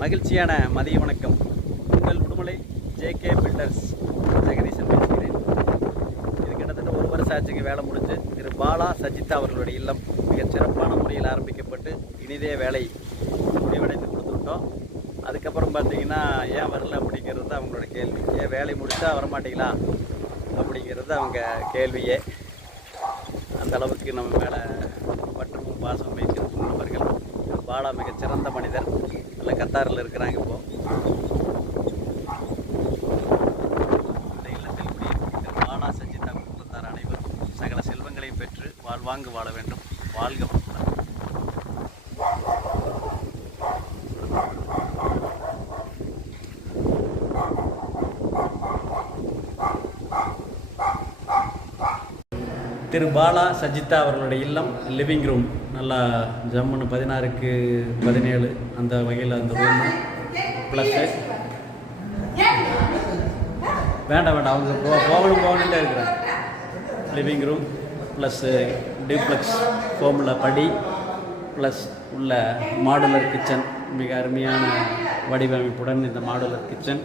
மகிழ்ச்சியான மதிய வணக்கம். உங்கள் உடுமலை ஜேகே பில்டர்ஸ் ஜெகதீசன் பேசுகிறேன். இது கிட்டத்தட்ட ஒரு வருஷம் ஆச்சுங்க வேலை முடிஞ்சு. திரு பாலா சஜிதா அவர்களுடைய இல்லம் மிகச் சிறப்பான முறையில் ஆரம்பிக்கப்பட்டு இனிதே வேலை முடிவடைந்து கொடுத்துவிட்டோம். அதுக்கப்புறம் பார்த்தீங்கன்னா ஏன் வரல அப்படிங்கிறது அவங்களோட கேள்வி. ஏன் வேலை முடித்தா வரமாட்டீங்களா அப்படிங்கிறது அவங்க கேள்வியே. அந்த அளவுக்கு நம்ம மேலே பற்றமும் பாசமும் வைத்திருக்கிறவர்கள். பாலா மிகச்சிறந்த மனிதர். நல்ல கத்தாரில் இருக்கிறாங்க. இப்போது இந்த இல்லத்தில் குடியிருக்கிற பாலா சஜிதா குடும்பத்தார் அனைவரும் சகல செல்வங்களையும் பெற்று வாழ்வாங்கு வாழ வேண்டும். வாழ்க வளமுடன். திரு பாலா சஜிதா அவர்களுடைய இல்லம் லிவிங் ரூம் நல்லா ஜம்முன்னு 16க்கு 17 அந்த வகையில் அந்த ரூமு ப்ளஸ்ஸு வேண்டாம் அவங்க போகணுன்ட்டே இருக்கிறாங்க. லிவிங் ரூம் ப்ளஸ்ஸு டியூப்ளெக்ஸ் ஃபோமில் படி ப்ளஸ் உள்ள மாடுலர் கிச்சன், மிக அருமையான வடிவமைப்புடன் இந்த மாடுலர் கிச்சன்